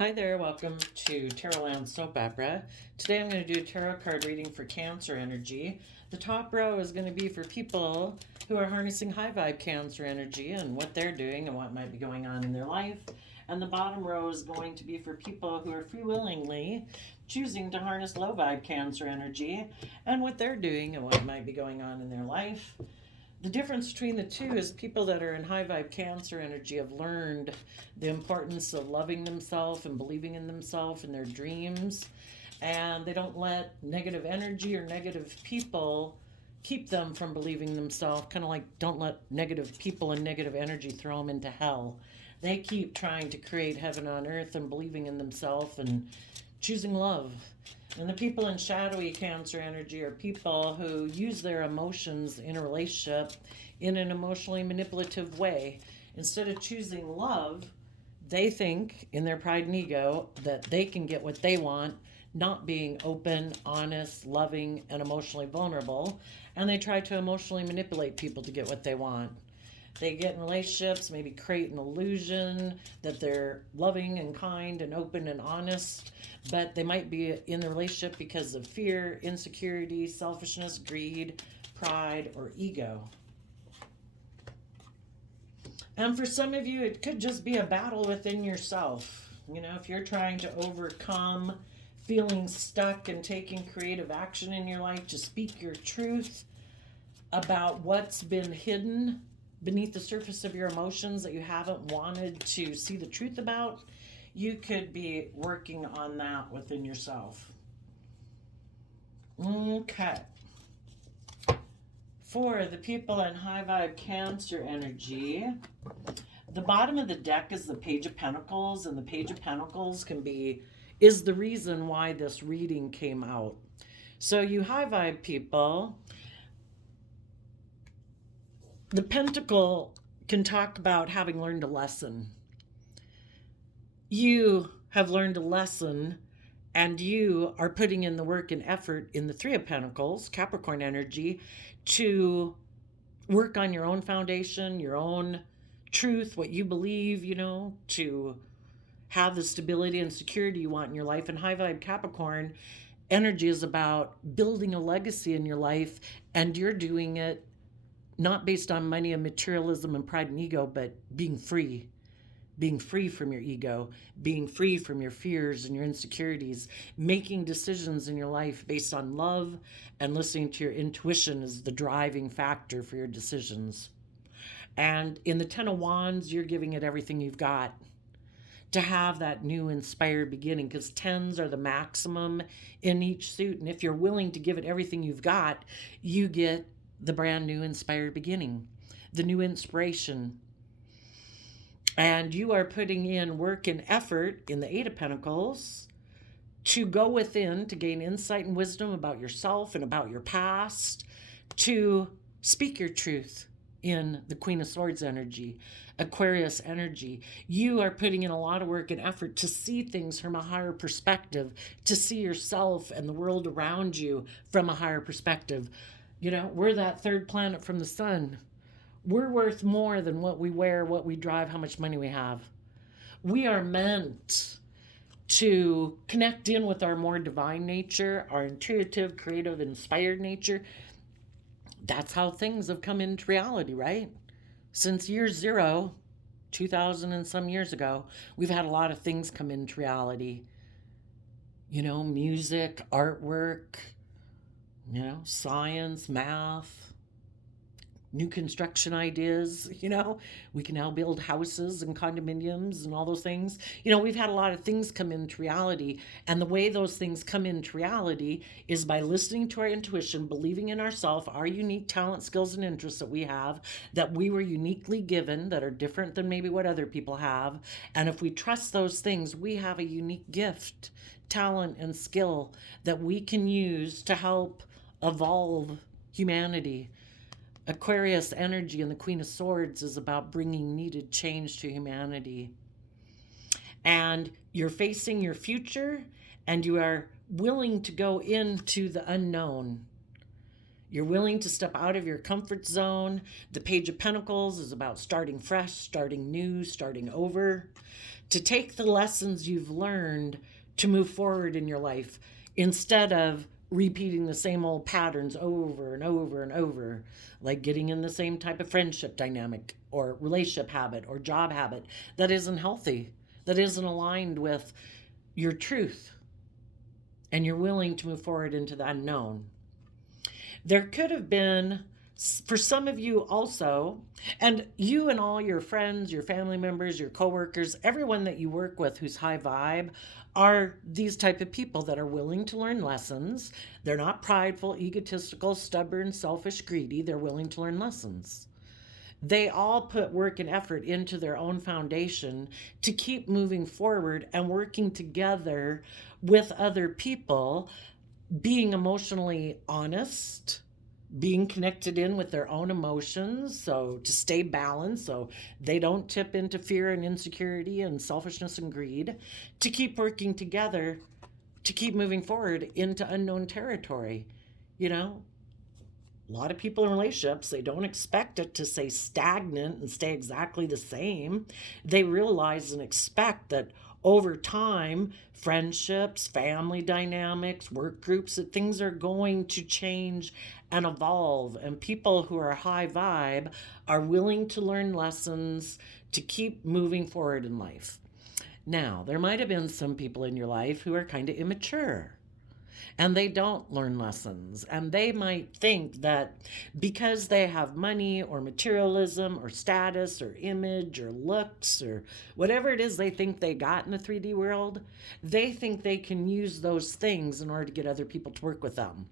Hi there, welcome to Tarotland Soap Opera. Today I'm going to do a tarot card reading for Cancer energy. The top row is going to be for people who are harnessing high vibe Cancer energy and what they're doing and what might be going on in their life. And the bottom row is going to be for people who are free willingly choosing to harness low vibe Cancer energy and what they're doing and what might be going on in their life. The difference between the two is people that are in high vibe Cancer energy have learned the importance of loving themselves and believing in themselves and their dreams, and they don't let negative energy or negative people keep them from believing themselves. Kind of like don't let negative people and negative energy throw them into hell. They keep trying to create heaven on earth and believing in themselves and choosing love. And the people in shadowy Cancer energy are people who use their emotions in a relationship in an emotionally manipulative way. Instead of choosing love, they think in their pride and ego that they can get what they want, not being open, honest, loving, and emotionally vulnerable. And they try to emotionally manipulate people to get what they want. They get in relationships, maybe create an illusion that they're loving and kind and open and honest, but they might be in the relationship because of fear, insecurity, selfishness, greed, pride, or ego. And for some of you, it could just be a battle within yourself. You know, if you're trying to overcome feeling stuck and taking creative action in your life to speak your truth about what's been hidden beneath the surface of your emotions that you haven't wanted to see the truth about, you could be working on that within yourself. Okay. For the people in high vibe Cancer energy, the bottom of the deck is the Page of Pentacles, and the Page of Pentacles is the reason why this reading came out. So you high vibe people, the pentacle can talk about having learned a lesson. You have learned a lesson and you are putting in the work and effort in the Three of Pentacles, Capricorn energy, to work on your own foundation, your own truth, what you believe, to have the stability and security you want in your life. And high vibe Capricorn energy is about building a legacy in your life, and you're doing it not based on money and materialism and pride and ego, but being free from your ego, being free from your fears and your insecurities, making decisions in your life based on love and listening to your intuition is the driving factor for your decisions. And in the Ten of Wands, you're giving it everything you've got to have that new inspired beginning, because tens are the maximum in each suit. And if you're willing to give it everything you've got, you get the brand new inspired beginning, the new inspiration. And you are putting in work and effort in the Eight of Pentacles to go within to gain insight and wisdom about yourself and about your past, to speak your truth in the Queen of Swords energy, Aquarius energy. You are putting in a lot of work and effort to see things from a higher perspective, to see yourself and the world around you from a higher perspective. We're that third planet from the sun. We're worth more than what we wear, what we drive, how much money we have. We are meant to connect in with our more divine nature, our intuitive, creative, inspired nature. That's how things have come into reality, right? Since year zero, 2000 and some years ago, we've had a lot of things come into reality. Music, artwork, science, math, new construction ideas. We can now build houses and condominiums and all those things. We've had a lot of things come into reality, and the way those things come into reality is by listening to our intuition, believing in ourselves, our unique talent, skills, and interests that we have, that we were uniquely given, that are different than maybe what other people have. And if we trust those things, we have a unique gift, talent, and skill that we can use to help evolve humanity. Aquarius energy and the Queen of Swords is about bringing needed change to humanity. And you're facing your future, and you are willing to go into the unknown. You're willing to step out of your comfort zone. The Page of Pentacles is about starting fresh, starting new, starting over. To take the lessons you've learned to move forward in your life instead of repeating the same old patterns over and over and over, like getting in the same type of friendship dynamic or relationship habit or job habit that isn't healthy, that isn't aligned with your truth, and you're willing to move forward into the unknown. There could have been, for some of you also, and you and all your friends, your family members, your coworkers, everyone that you work with who's high vibe are these type of people that are willing to learn lessons. They're not prideful, egotistical, stubborn, selfish, greedy. They're willing to learn lessons. They all put work and effort into their own foundation to keep moving forward and working together with other people, being emotionally honest, being connected in with their own emotions, so to stay balanced, so they don't tip into fear and insecurity and selfishness and greed, to keep working together, to keep moving forward into unknown territory. You know, a lot of people in relationships, they don't expect it to stay stagnant and stay exactly the same. They realize and expect that over time, friendships, family dynamics, work groups, that things are going to change and evolve. And people who are high vibe are willing to learn lessons to keep moving forward in life. Now, there might have been some people in your life who are kind of immature and they don't learn lessons. And they might think that because they have money or materialism or status or image or looks or whatever it is they think they got in the 3D world, they think they can use those things in order to get other people to work with them.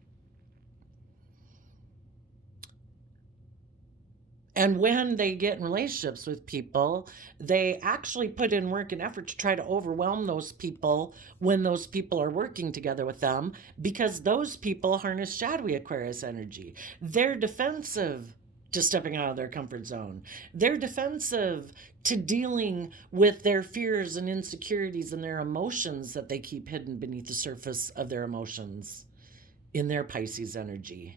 And when they get in relationships with people, they actually put in work and effort to try to overwhelm those people when those people are working together with them, because those people harness shadowy Aquarius energy. They're defensive to stepping out of their comfort zone. They're defensive to dealing with their fears and insecurities and their emotions that they keep hidden beneath the surface of their emotions in their Pisces energy.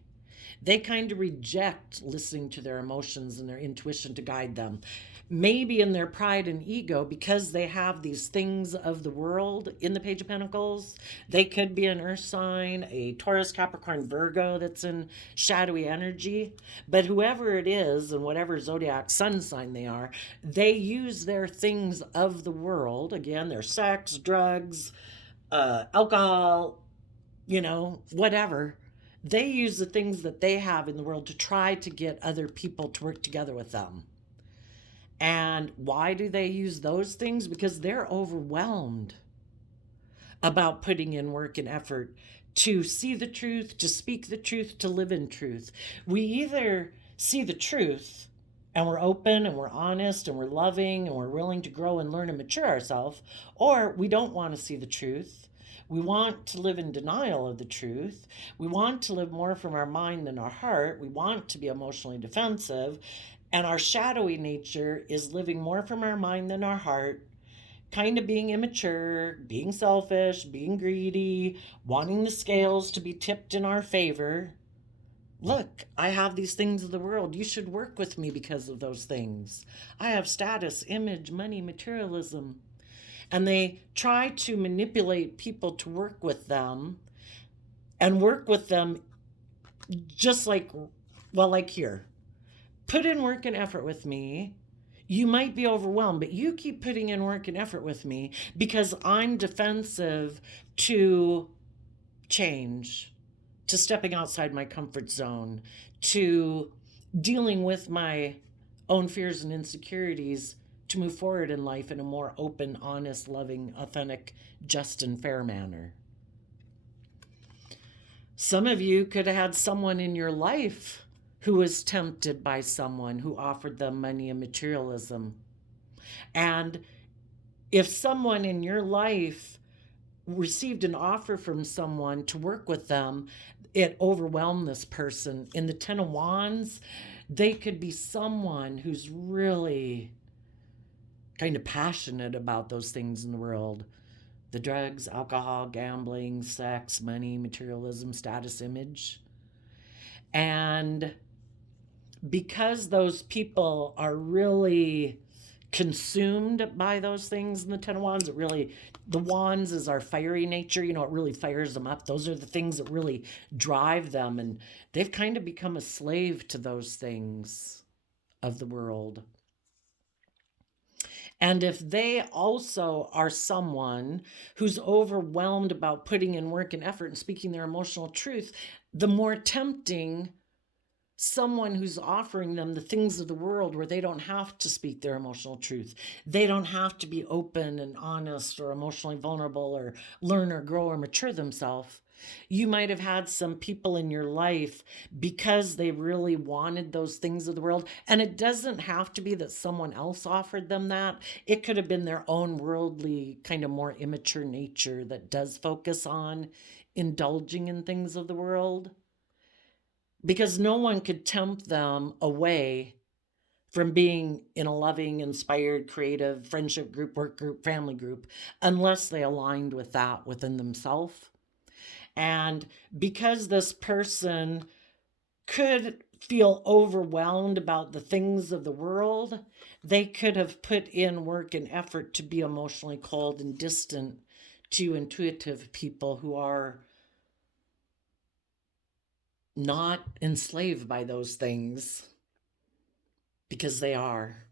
They kind of reject listening to their emotions and their intuition to guide them. Maybe in their pride and ego, because they have these things of the world in the Page of Pentacles, they could be an earth sign, a Taurus, Capricorn, Virgo that's in shadowy energy. But whoever it is and whatever zodiac sun sign they are, they use their things of the world, again, their sex, drugs, alcohol, whatever. They use the things that they have in the world to try to get other people to work together with them. And why do they use those things? Because they're overwhelmed about putting in work and effort to see the truth, to speak the truth, to live in truth. We either see the truth and we're open and we're honest and we're loving and we're willing to grow and learn and mature ourselves, or we don't want to see the truth. We want to live in denial of the truth. We want to live more from our mind than our heart. We want to be emotionally defensive. And our shadowy nature is living more from our mind than our heart, kind of being immature, being selfish, being greedy, wanting the scales to be tipped in our favor. Look, I have these things of the world. You should work with me because of those things. I have status, image, money, materialism. And they try to manipulate people to work with them and work with them just like here. Put in work and effort with me. You might be overwhelmed, but you keep putting in work and effort with me because I'm defensive to change, to stepping outside my comfort zone, to dealing with my own fears and insecurities, to move forward in life in a more open, honest, loving, authentic, just, and fair manner. Some of you could have had someone in your life who was tempted by someone who offered them money and materialism. And if someone in your life received an offer from someone to work with them, it overwhelmed this person. In the Ten of Wands, they could be someone who's really kind of passionate about those things in the world. The drugs, alcohol, gambling, sex, money, materialism, status, image. And because those people are really consumed by those things in the Ten of Wands, the wands is our fiery nature, it really fires them up. Those are the things that really drive them. And they've kind of become a slave to those things of the world. And if they also are someone who's overwhelmed about putting in work and effort and speaking their emotional truth, the more tempting someone who's offering them the things of the world where they don't have to speak their emotional truth. They don't have to be open and honest or emotionally vulnerable or learn or grow or mature themselves. You might have had some people in your life because they really wanted those things of the world. And it doesn't have to be that someone else offered them that. It could have been their own worldly, kind of more immature nature that does focus on indulging in things of the world, because no one could tempt them away from being in a loving, inspired, creative friendship group, work group, family group, unless they aligned with that within themselves. And because this person could feel overwhelmed about the things of the world, they could have put in work and effort to be emotionally cold and distant to intuitive people who are not enslaved by those things, because they are.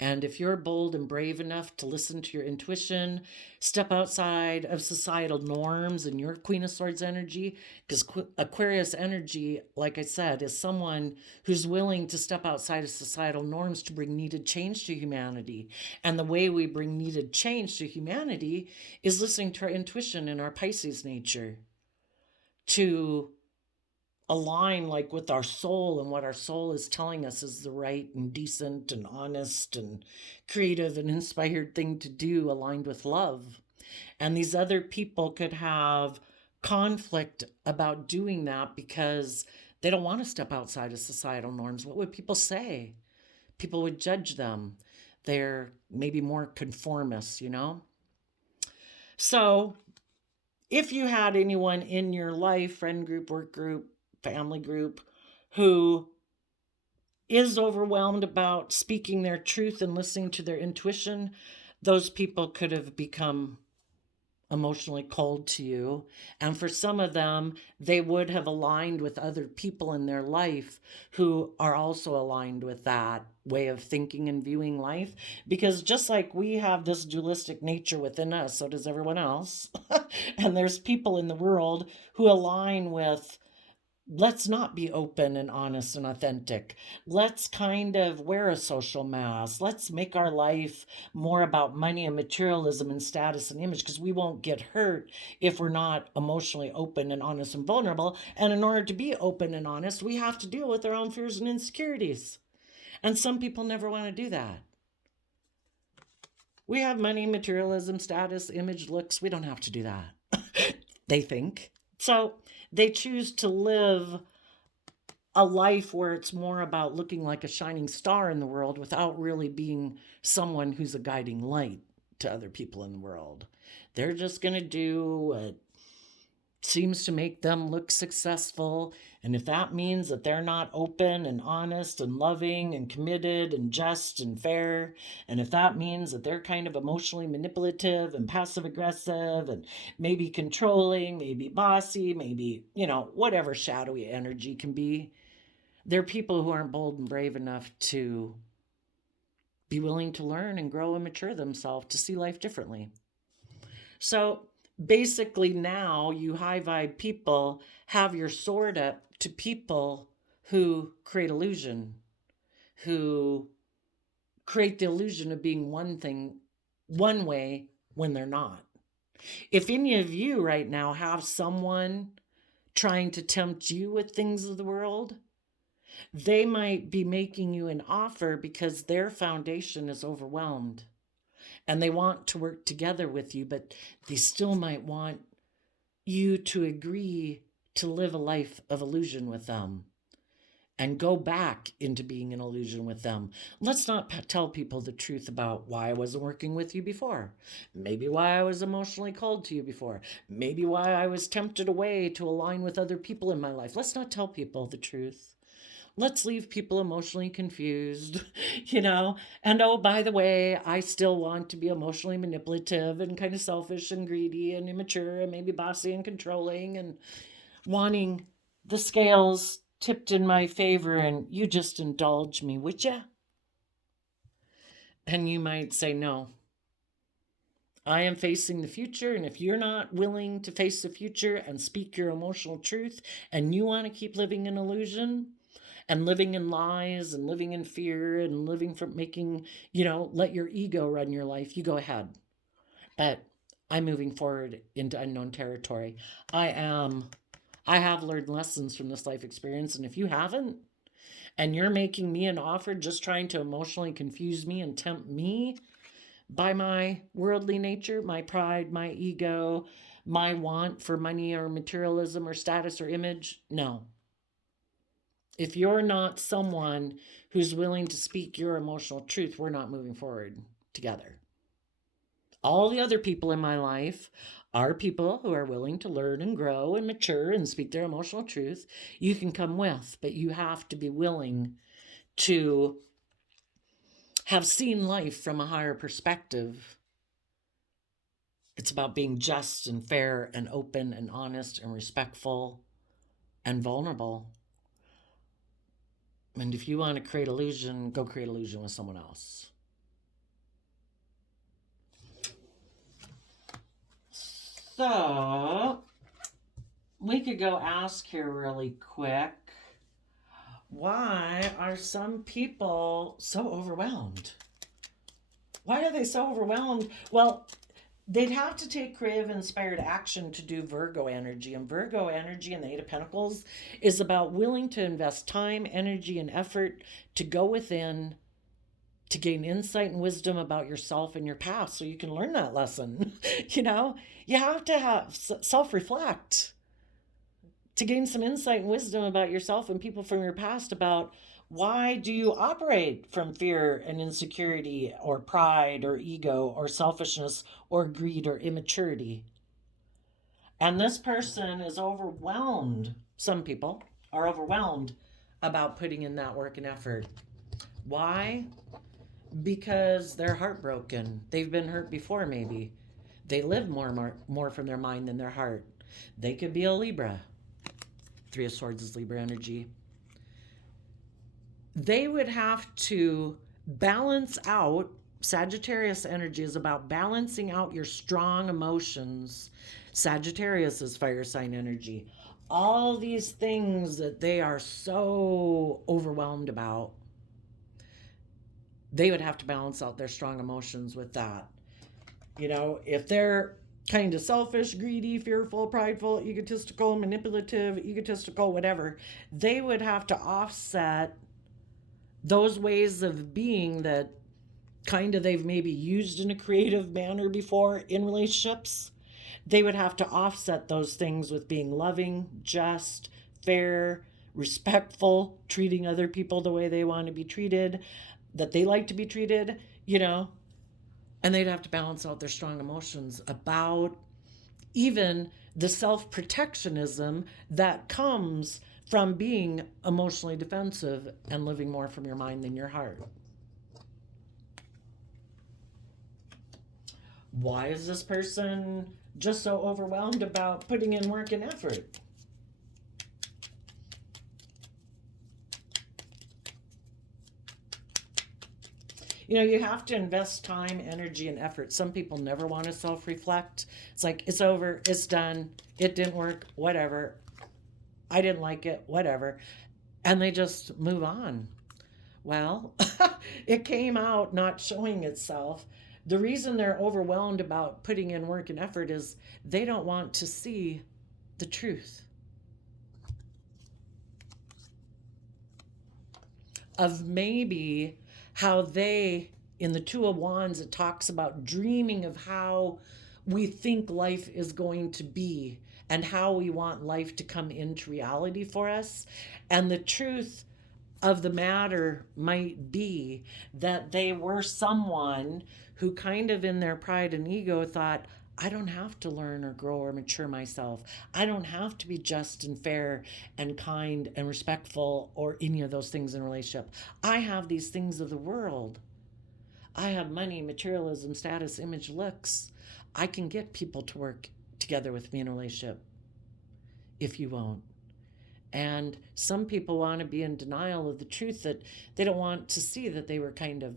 And if you're bold and brave enough to listen to your intuition, step outside of societal norms and your Queen of Swords energy, because Aquarius energy, like I said, is someone who's willing to step outside of societal norms to bring needed change to humanity. And the way we bring needed change to humanity is listening to our intuition and our Pisces nature, to align like with our soul and what our soul is telling us is the right and decent and honest and creative and inspired thing to do, aligned with love. And these other people could have conflict about doing that because they don't want to step outside of societal norms. What would people say? People would judge them. They're maybe more conformist, So if you had anyone in your life, friend group, work group, family group, who is overwhelmed about speaking their truth and listening to their intuition, those people could have become emotionally cold to you. And for some of them, they would have aligned with other people in their life who are also aligned with that way of thinking and viewing life. Because just like we have this dualistic nature within us, so does everyone else. And there's people in the world who align with, let's not be open and honest and authentic. Let's kind of wear a social mask. Let's make our life more about money and materialism and status and image, because we won't get hurt if we're not emotionally open and honest and vulnerable. And in order to be open and honest, we have to deal with our own fears and insecurities. And some people never want to do that. We have money, materialism, status, image, looks. We don't have to do that. They think. So they choose to live a life where it's more about looking like a shining star in the world without really being someone who's a guiding light to other people in the world. They're just going to do what seems to make them look successful. And if that means that they're not open and honest and loving and committed and just and fair, and if that means that they're kind of emotionally manipulative and passive aggressive and maybe controlling, maybe bossy, maybe, whatever shadowy energy can be, they're people who aren't bold and brave enough to be willing to learn and grow and mature themselves to see life differently. So basically now you high vibe people have your sword up to people who create illusion, who create the illusion of being one thing, one way, when they're not. If any of you right now have someone trying to tempt you with things of the world, they might be making you an offer because their foundation is overwhelmed. And they want to work together with you, but they still might want you to agree to live a life of illusion with them. and go back into being an illusion with them. Let's not tell people the truth about why I wasn't working with you before. Maybe why I was emotionally cold to you before. Maybe why I was tempted away to align with other people in my life. Let's not tell people the truth. Let's leave people emotionally confused, And oh, by the way, I still want to be emotionally manipulative and kind of selfish and greedy and immature and maybe bossy and controlling and wanting the scales tipped in my favor, and you just indulge me, would ya? And you might say, no, I am facing the future. And if you're not willing to face the future and speak your emotional truth, and you want to keep living in illusion and living in lies and living in fear and living from making, let your ego run your life, you go ahead. But I'm moving forward into unknown territory. I have learned lessons from this life experience. And if you haven't, and you're making me an offer just trying to emotionally confuse me and tempt me by my worldly nature, my pride, my ego, my want for money or materialism or status or image, no. If you're not someone who's willing to speak your emotional truth, we're not moving forward together. All the other people in my life are people who are willing to learn and grow and mature and speak their emotional truth. You can come with, but you have to be willing to have seen life from a higher perspective. It's about being just and fair and open and honest and respectful and vulnerable. And if you want to create illusion, go create illusion with someone else. So, we could go ask here really quick, why are some people so overwhelmed? Why are they so overwhelmed? Well, they'd have to take creative inspired action to do Virgo energy. And Virgo energy in the Eight of Pentacles is about willing to invest time, energy, and effort to go within to gain insight and wisdom about yourself and your past so you can learn that lesson. You have to have self-reflect to gain some insight and wisdom about yourself and people from your past about why do you operate from fear and insecurity or pride or ego or selfishness or greed or immaturity. And this person is overwhelmed. Some people are overwhelmed about putting in that work and effort. Why? Because they're heartbroken. They've been hurt before, maybe. They live more from their mind than their heart. They could be a Libra. Three of Swords is Libra energy. They would have to balance out. Sagittarius energy is about balancing out your strong emotions. Sagittarius is fire sign energy. All these things that they are so overwhelmed about, they would have to balance out their strong emotions with that. If they're kind of selfish, greedy, fearful, prideful, egotistical, manipulative, whatever, they would have to offset those ways of being that kind of they've maybe used in a creative manner before in relationships. They would have to offset those things with being loving, just, fair, respectful, treating other people the way they want to be treated, that they like to be treated, and they'd have to balance out their strong emotions about even the self-protectionism that comes from being emotionally defensive and living more from your mind than your heart. Why is this person just so overwhelmed about putting in work and effort? You have to invest time, energy, and effort. Some people never want to self-reflect. It's like, it's over, it's done, it didn't work, whatever. I didn't like it, whatever. And they just move on. Well, it came out not showing itself. The reason they're overwhelmed about putting in work and effort is they don't want to see the truth of maybe how they, in the Two of Wands, it talks about dreaming of how we think life is going to be and how we want life to come into reality for us. And the truth of the matter might be that they were someone who kind of in their pride and ego thought, I don't have to learn or grow or mature myself. I don't have to be just and fair and kind and respectful or any of those things in a relationship. I have these things of the world. I have money, materialism, status, image, looks. I can get people to work together with me in a relationship if you won't. And some people want to be in denial of the truth that they don't want to see that they were kind of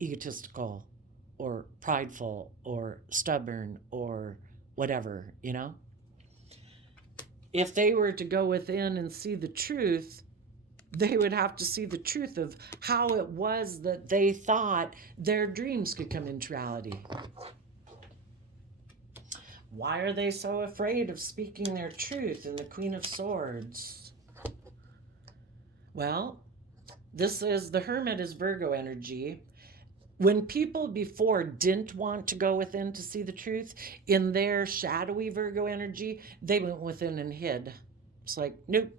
egotistical or prideful or stubborn or whatever, you know? If they were to go within and see the truth, they would have to see the truth of how it was that they thought their dreams could come into reality. Why are they so afraid of speaking their truth in the Queen of Swords? Well, the Hermit is Virgo energy. When people before didn't want to go within to see the truth, in their shadowy Virgo energy, they went within and hid. It's like, nope,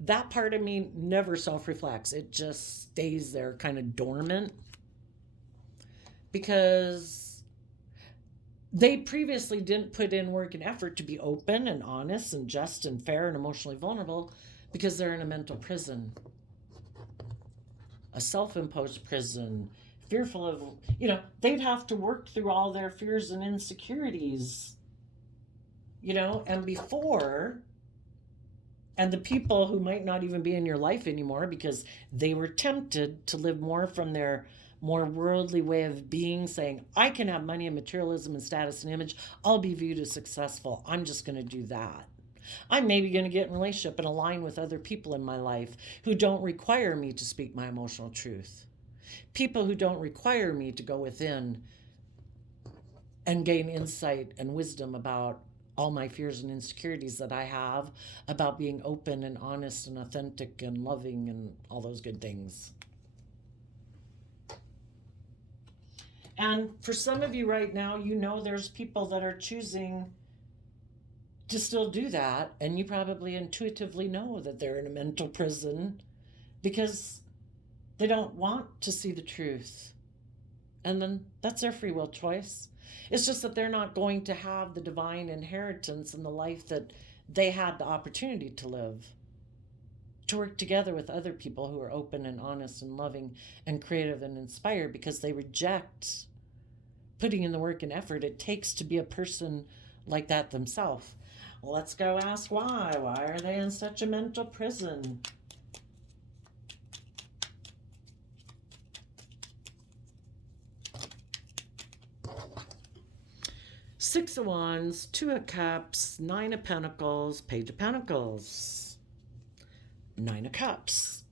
that part of me never self-reflects. It just stays there kind of dormant because they previously didn't put in work and effort to be open and honest and just and fair and emotionally vulnerable because they're in a mental prison, a self-imposed prison, fearful of, they'd have to work through all their fears and insecurities, and before, and the people who might not even be in your life anymore because they were tempted to live more from their more worldly way of being, saying, I can have money and materialism and status and image. I'll be viewed as successful. I'm just going to do that. I'm maybe going to get in a relationship and align with other people in my life who don't require me to speak my emotional truth. People who don't require me to go within and gain insight and wisdom about all my fears and insecurities that I have about being open and honest and authentic and loving and all those good things. And for some of you right now, there's people that are choosing to still do that, and you probably intuitively know that they're in a mental prison because they don't want to see the truth. And then that's their free will choice. It's just that they're not going to have the divine inheritance and the life that they had the opportunity to live, to work together with other people who are open and honest and loving and creative and inspired, because they reject putting in the work and effort it takes to be a person like that themselves. Well, let's go ask why. Why are they in such a mental prison? Six of Wands, Two of Cups, Nine of Pentacles, Page of Pentacles, Nine of Cups.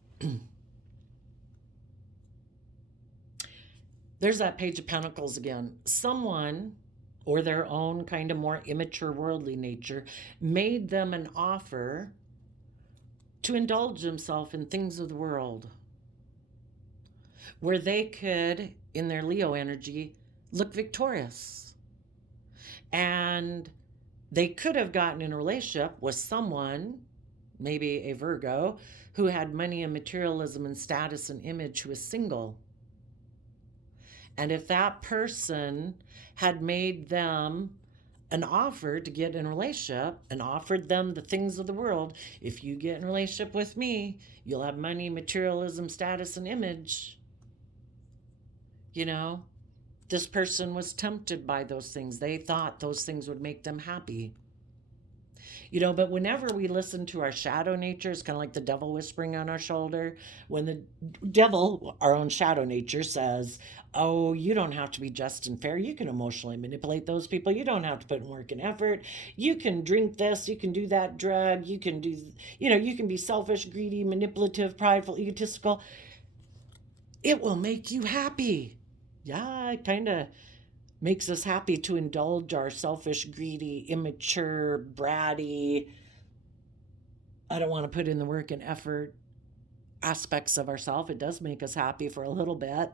There's that Page of Pentacles again. Someone, or their own kind of more immature worldly nature, made them an offer to indulge themselves in things of the world, where they could, in their Leo energy, look victorious. And they could have gotten in a relationship with someone, maybe a Virgo, who had money and materialism and status and image, who was single. And if that person had made them an offer to get in a relationship and offered them the things of the world, if you get in a relationship with me, you'll have money, materialism, status, and image. This person was tempted by those things. They thought those things would make them happy. But whenever we listen to our shadow nature, it's kind of like the devil whispering on our shoulder. When the devil, our own shadow nature, says, oh, you don't have to be just and fair. You can emotionally manipulate those people. You don't have to put in work and effort. You can drink this. You can do that drug. You can do, you can be selfish, greedy, manipulative, prideful, egotistical. It will make you happy. Yeah, it kind of makes us happy to indulge our selfish, greedy, immature, bratty, I don't want to put in the work and effort aspects of ourselves. It does make us happy for a little bit.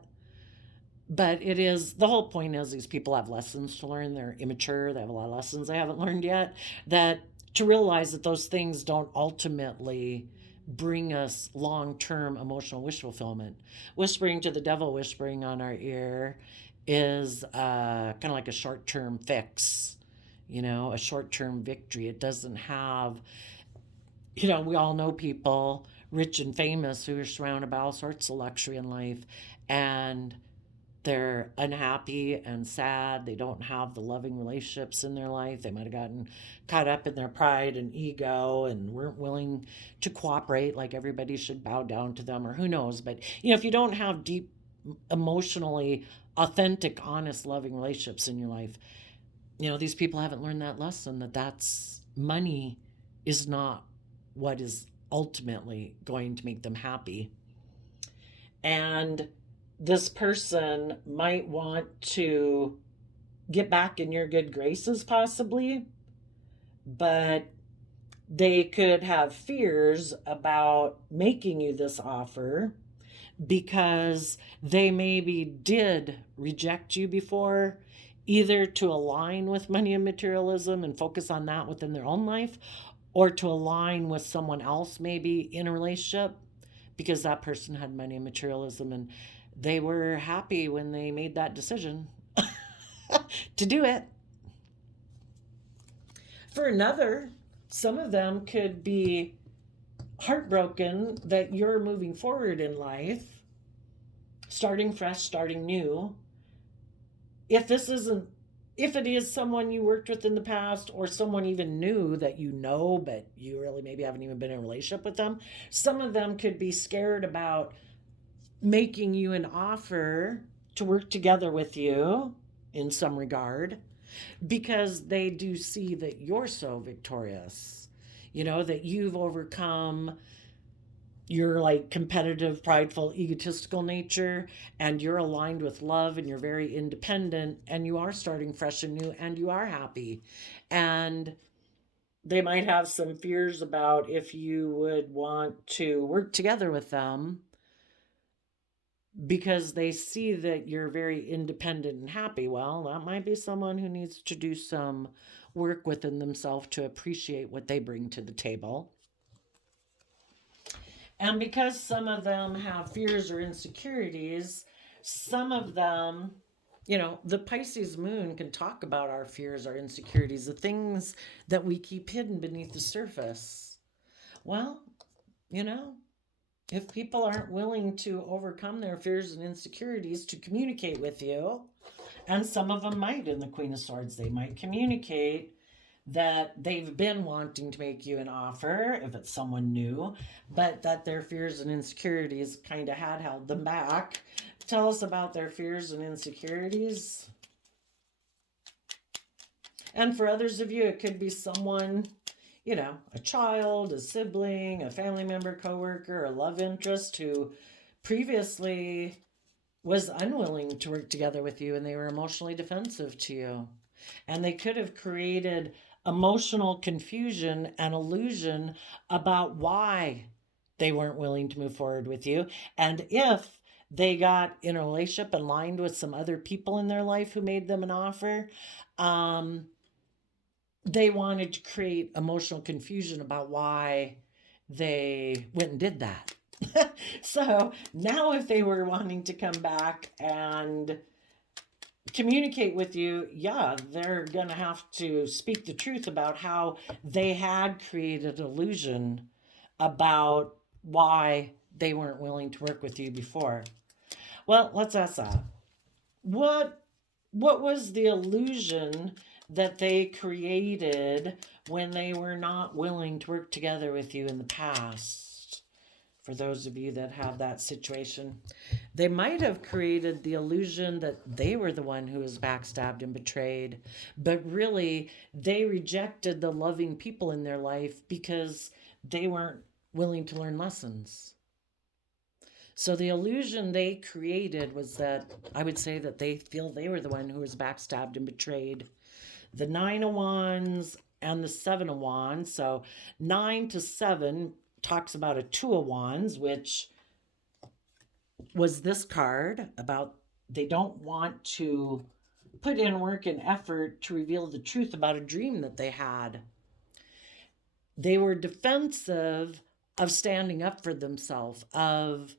But the whole point is these people have lessons to learn. They're immature. They have a lot of lessons they haven't learned yet. That to realize that those things don't ultimately bring us long-term emotional wish fulfillment. Whispering to the devil, whispering on our ear, is kind of like a short-term fix, a short-term victory. It doesn't have, we all know people, rich and famous, who are surrounded by all sorts of luxury in life, and they're unhappy and sad. They don't have the loving relationships in their life. They might have gotten caught up in their pride and ego and weren't willing to cooperate, like everybody should bow down to them, or who knows. But, if you don't have deep, emotionally authentic, honest, loving relationships in your life, these people haven't learned that lesson, that's money is not what is ultimately going to make them happy. And this person might want to get back in your good graces, possibly, but they could have fears about making you this offer because they maybe did reject you before, either to align with money and materialism and focus on that within their own life, or to align with someone else maybe in a relationship because that person had money and materialism, and they were happy when they made that decision to do it. For another, some of them could be heartbroken that you're moving forward in life, starting fresh, starting new. If it is someone you worked with in the past, or someone even new that but you really maybe haven't even been in a relationship with them, some of them could be scared about making you an offer to work together with you in some regard, because they do see that you're so victorious, that you've overcome your like competitive, prideful, egotistical nature, and you're aligned with love, and you're very independent, and you are starting fresh and new, and you are happy. And they might have some fears about if you would want to work together with them, because they see that you're very independent and happy. Well, that might be someone who needs to do some work within themselves to appreciate what they bring to the table. And because some of them have fears or insecurities, some of them, the Pisces moon can talk about our fears, our insecurities, the things that we keep hidden beneath the surface. Well, if people aren't willing to overcome their fears and insecurities to communicate with you, and some of them might, in the Queen of Swords, they might communicate that they've been wanting to make you an offer if it's someone new, but that their fears and insecurities kind of had held them back. Tell us about their fears and insecurities. And for others of you, it could be someone, a child, a sibling, a family member, coworker, a love interest who previously was unwilling to work together with you, and they were emotionally defensive to you. And they could have created emotional confusion and illusion about why they weren't willing to move forward with you. And if they got in a relationship and aligned with some other people in their life who made them an offer, they wanted to create emotional confusion about why they went and did that. So now if they were wanting to come back and communicate with you, they're going to have to speak the truth about how they had created an illusion about why they weren't willing to work with you before. Well, let's ask that. What was the illusion that they created when they were not willing to work together with you in the past? For those of you that have that situation, they might have created the illusion that they were the one who was backstabbed and betrayed, but really they rejected the loving people in their life because they weren't willing to learn lessons. So the illusion they created was that, I would say, that they feel they were the one who was backstabbed and betrayed. The 9 of Wands and the 7 of Wands. So 9 to 7 talks about a 2 of Wands, which was this card about they don't want to put in work and effort to reveal the truth about a dream that they had. They were defensive of standing up for themselves, of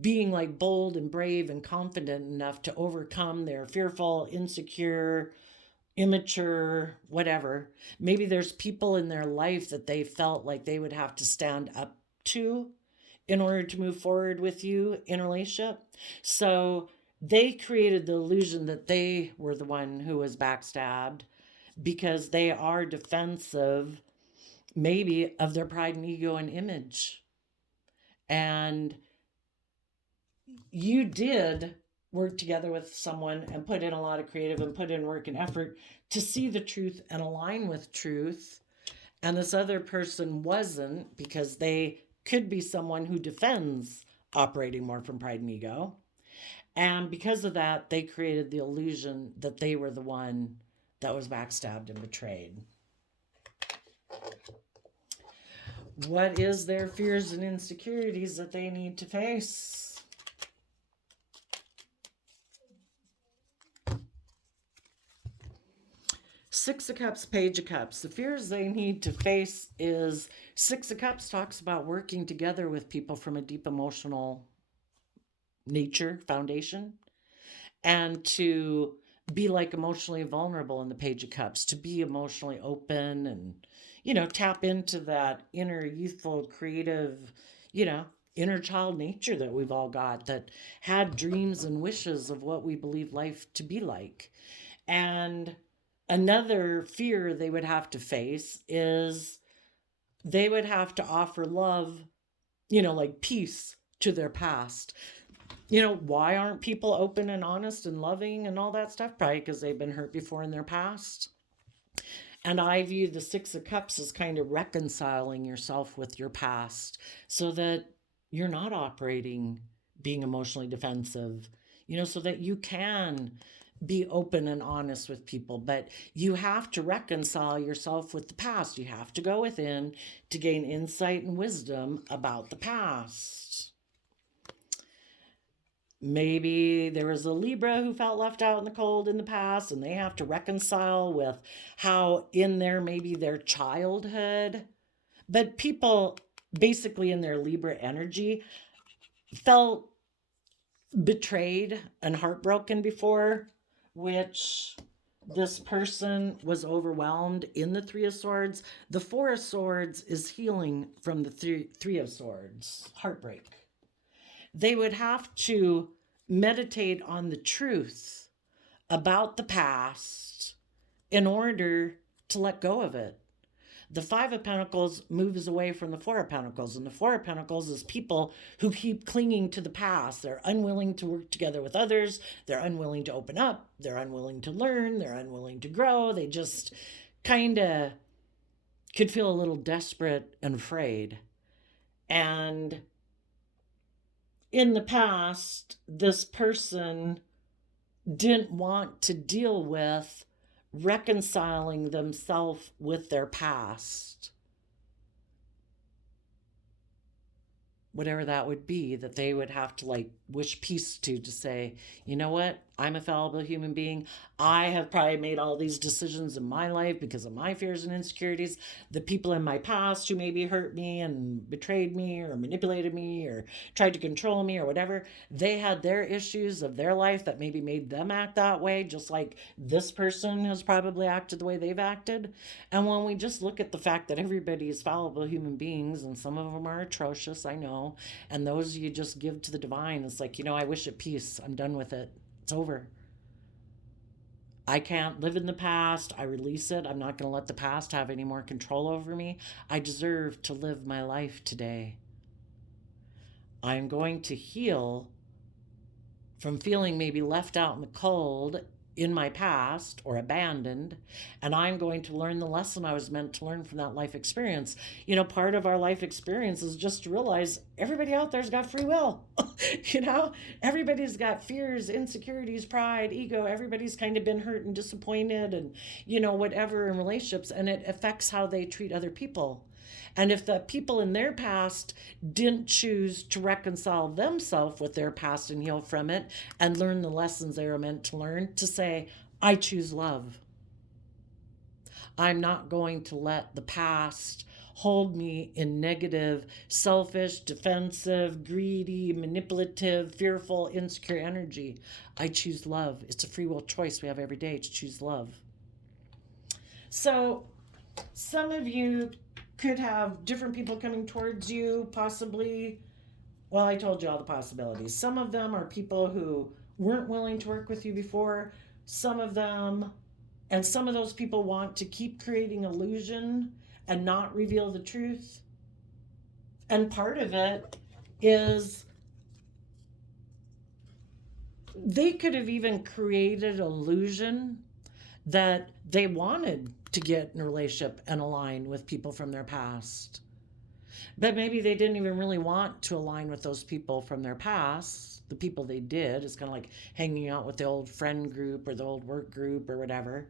being like bold and brave and confident enough to overcome their fearful, insecure, immature, whatever. Maybe there's people in their life that they felt like they would have to stand up to in order to move forward with you in a relationship. So they created the illusion that they were the one who was backstabbed because they are defensive, maybe, of their pride and ego and image. And you did work together with someone and put in a lot of creative and put in work and effort to see the truth and align with truth. And this other person wasn't, because they could be someone who defends operating more from pride and ego. And because of that, they created the illusion that they were the one that was backstabbed and betrayed. What is their fears and insecurities that they need to face? Six of Cups, Page of Cups. The fears they need to face is Six of Cups talks about working together with people from a deep emotional nature, foundation, and to be like emotionally vulnerable in the Page of Cups, to be emotionally open and, tap into that inner youthful, creative, inner child nature that we've all got, that had dreams and wishes of what we believe life to be like. And another fear they would have to face is they would have to offer love, like peace to their past. Why aren't people open and honest and loving and all that stuff? Probably because they've been hurt before in their past. And I view the Six of Cups as kind of reconciling yourself with your past so that you're not operating being emotionally defensive, so that you can be open and honest with people. But you have to reconcile yourself with the past. You have to go within to gain insight and wisdom about the past. Maybe there was a Libra who felt left out in the cold in the past, and they have to reconcile with how in maybe their childhood. But people basically in their Libra energy felt betrayed and heartbroken before, which this person was overwhelmed in the Three of Swords. The Four of Swords is healing from the Three of Swords, heartbreak. They would have to meditate on the truth about the past in order to let go of it. The Five of Pentacles moves away from the Four of Pentacles, and the Four of Pentacles is people who keep clinging to the past. They're unwilling to work together with others. They're unwilling to open up. They're unwilling to learn. They're unwilling to grow. They just kind of could feel a little desperate and afraid. And in the past, this person didn't want to deal with reconciling themselves with their past. Whatever that would be, that they would have to wish peace to say, you know what? I'm a fallible human being. I have probably made all these decisions in my life because of my fears and insecurities. The people in my past who maybe hurt me and betrayed me or manipulated me or tried to control me or whatever, they had their issues of their life that maybe made them act that way, just like this person has probably acted the way they've acted. And when we just look at the fact that everybody is fallible human beings, and some of them are atrocious, I know, and those you just give to the divine, it's like, I wish it peace. I'm done with it. It's over. I can't live in the past. I release it. I'm not going to let the past have any more control over me. I deserve to live my life today. I'm going to heal from feeling maybe left out in the cold in my past or abandoned, and I'm going to learn the lesson I was meant to learn from that life experience. Part of our life experience is just to realize everybody out there's got free will. Everybody's got fears, insecurities, pride, ego. Everybody's kind of been hurt and disappointed and, whatever in relationships, and it affects how they treat other people. And if the people in their past didn't choose to reconcile themselves with their past and heal from it and learn the lessons they were meant to learn, to say, I choose love. I'm not going to let the past hold me in negative, selfish, defensive, greedy, manipulative, fearful, insecure energy. I choose love. It's a free will choice we have every day to choose love. So, some of you could have different people coming towards you, possibly. Well, I told you all the possibilities. Some of them are people who weren't willing to work with you before. Some of them, and some of those people want to keep creating illusion and not reveal the truth. And part of it is they could have even created illusion that they wanted to get in a relationship and align with people from their past. But maybe they didn't even really want to align with those people from their past. The people they did is kind of like hanging out with the old friend group or the old work group or whatever.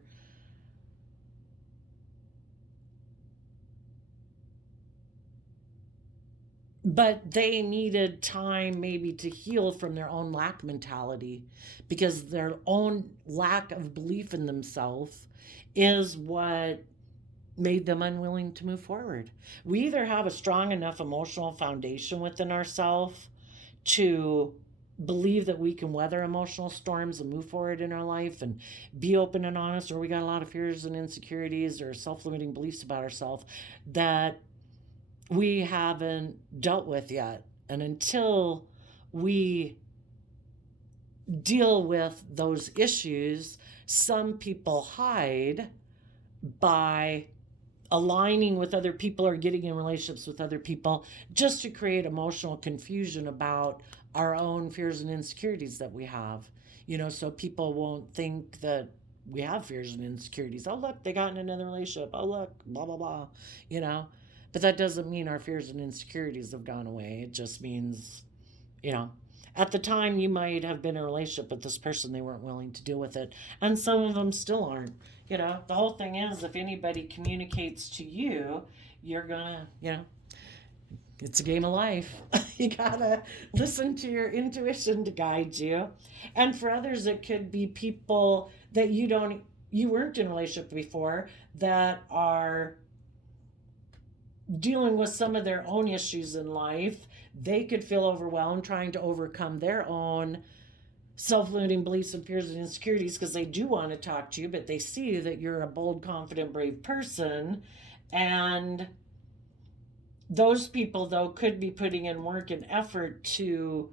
But they needed time maybe to heal from their own lack mentality, because their own lack of belief in themselves is what made them unwilling to move forward. We either have a strong enough emotional foundation within ourselves to believe that we can weather emotional storms and move forward in our life and be open and honest, or we got a lot of fears and insecurities or self-limiting beliefs about ourselves that we haven't dealt with yet. And until we deal with those issues, some people hide by aligning with other people or getting in relationships with other people just to create emotional confusion about our own fears and insecurities that we have. So people won't think that we have fears and insecurities. Oh, look, they got in another relationship. Oh, look, blah, blah, blah, you know. But that doesn't mean our fears and insecurities have gone away. It just means, at the time you might have been in a relationship with this person, they weren't willing to deal with it. And some of them still aren't. The whole thing is, if anybody communicates to you, you're gonna, it's a game of life. You gotta listen to your intuition to guide you. And for others, it could be people that you weren't in a relationship before that are dealing with some of their own issues in life. They could feel overwhelmed trying to overcome their own self-limiting beliefs and fears and insecurities, because they do want to talk to you, but they see that you're a bold, confident, brave person. And those people, though, could be putting in work and effort to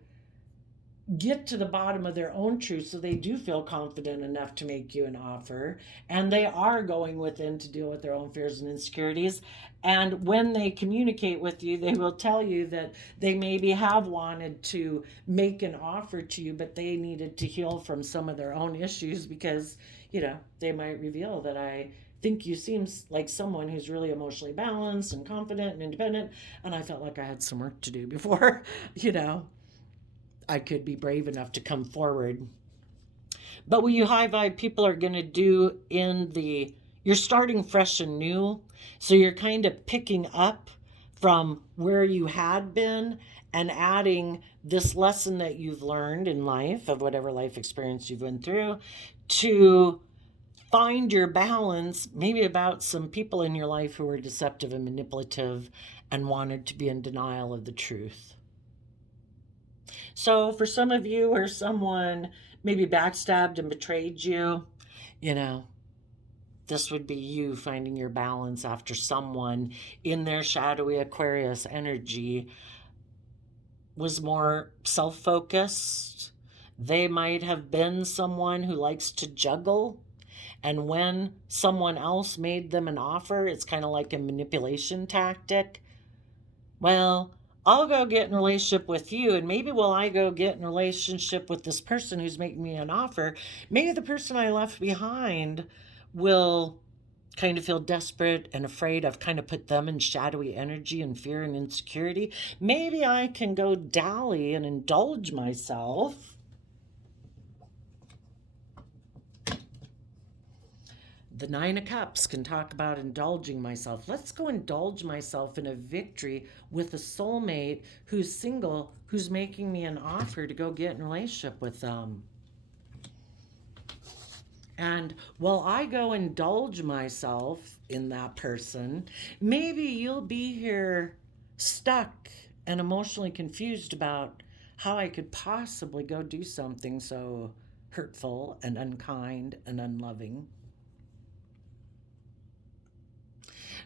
get to the bottom of their own truth, so they do feel confident enough to make you an offer, and they are going within to deal with their own fears and insecurities. And when they communicate with you, they will tell you that they maybe have wanted to make an offer to you, but they needed to heal from some of their own issues, because they might reveal that, I think you seem like someone who's really emotionally balanced and confident and independent, and I felt like I had some work to do before I could be brave enough to come forward. But what you high vibe people are going to do you're starting fresh and new. So you're kind of picking up from where you had been and adding this lesson that you've learned in life, of whatever life experience you've been through, to find your balance, maybe about some people in your life who were deceptive and manipulative and wanted to be in denial of the truth. So for some of you, or someone maybe backstabbed and betrayed you, this would be you finding your balance after someone in their shadowy Aquarius energy was more self-focused. They might have been someone who likes to juggle. And when someone else made them an offer, it's kind of like a manipulation tactic. Well, I'll go get in a relationship with you, and maybe while I go get in a relationship with this person who's making me an offer, maybe the person I left behind will kind of feel desperate and afraid. I've kind of put them in shadowy energy and fear and insecurity. Maybe I can go dally and indulge myself. The Nine of Cups can talk about indulging myself. Let's go indulge myself in a victory with a soulmate who's single, who's making me an offer to go get in a relationship with them. And while I go indulge myself in that person, maybe you'll be here stuck and emotionally confused about how I could possibly go do something so hurtful and unkind and unloving.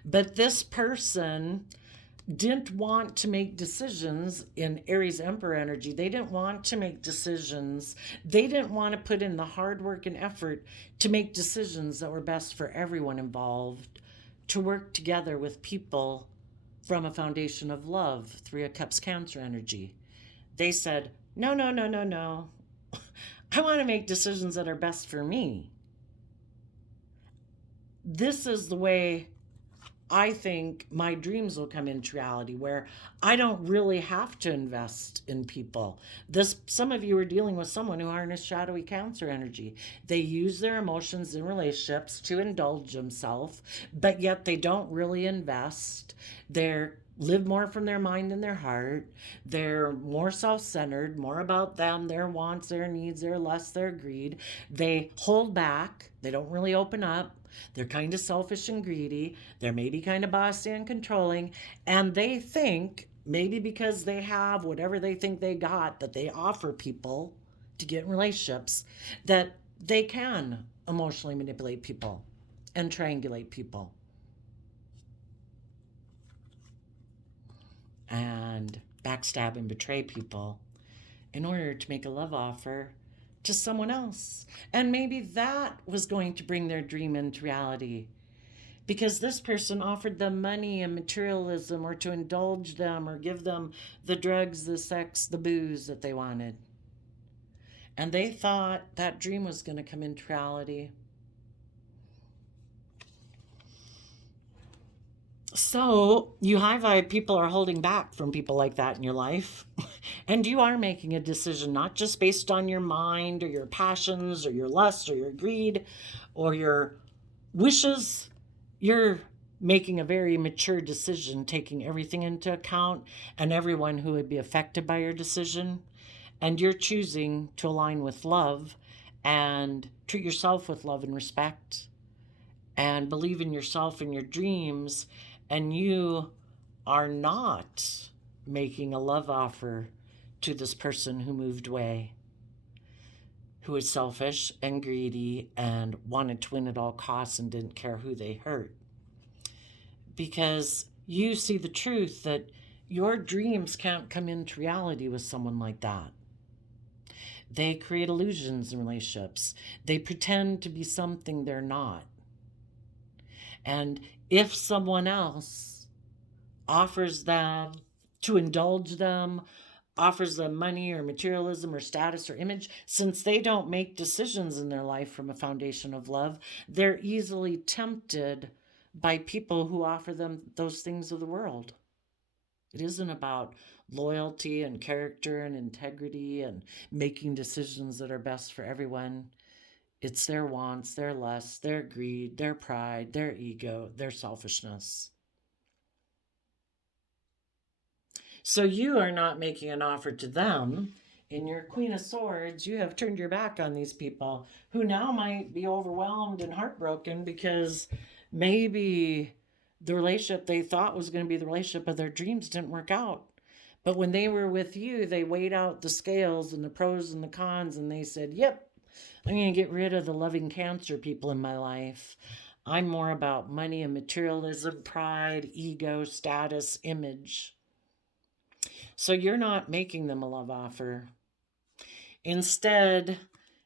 But this person didn't want to make decisions in Aries Emperor energy. They didn't want to make decisions. They didn't want to put in the hard work and effort to make decisions that were best for everyone involved, to work together with people from a foundation of love, Three of Cups Cancer energy. They said, no, no, no, no, no. I want to make decisions that are best for me. This is the way I think my dreams will come into reality, where I don't really have to invest in people. Some of you are dealing with someone who harnessed shadowy Cancer energy. They use their emotions in relationships to indulge themselves, but yet they don't really invest. They're live more from their mind than their heart. They're more self-centered, more about them, their wants, their needs, their lust, their greed. They hold back. They don't really open up. They're kind of selfish and greedy. They're maybe kind of bossy and controlling. And they think, maybe because they have whatever they think they got that they offer people to get in relationships, that they can emotionally manipulate people and triangulate people and backstab and betray people in order to make a love offer to someone else. And maybe that was going to bring their dream into reality, because this person offered them money and materialism, or to indulge them, or give them the drugs, the sex, the booze that they wanted. And they thought that dream was going to come into reality. So, you high vibe people are holding back from people like that in your life. And you are making a decision not just based on your mind or your passions or your lusts or your greed or your wishes. You're making a very mature decision, taking everything into account and everyone who would be affected by your decision. And you're choosing to align with love and treat yourself with love and respect and believe in yourself and your dreams. And you are not making a love offer to this person who moved away, who was selfish and greedy and wanted to win at all costs and didn't care who they hurt. Because you see the truth that your dreams can't come into reality with someone like that. They create illusions in relationships. They pretend to be something they're not. And if someone else offers them to indulge them, offers them money or materialism or status or image, since they don't make decisions in their life from a foundation of love, they're easily tempted by people who offer them those things of the world. It isn't about loyalty and character and integrity and making decisions that are best for everyone. It's their wants, their lusts, their greed, their pride, their ego, their selfishness. So you are not making an offer to them. In your Queen of Swords, you have turned your back on these people who now might be overwhelmed and heartbroken because maybe the relationship they thought was going to be the relationship of their dreams didn't work out. But when they were with you, they weighed out the scales and the pros and the cons, and they said, yep, I'm going to get rid of the loving Cancer people in my life. I'm more about money and materialism, pride, ego, status, image. So you're not making them a love offer. Instead,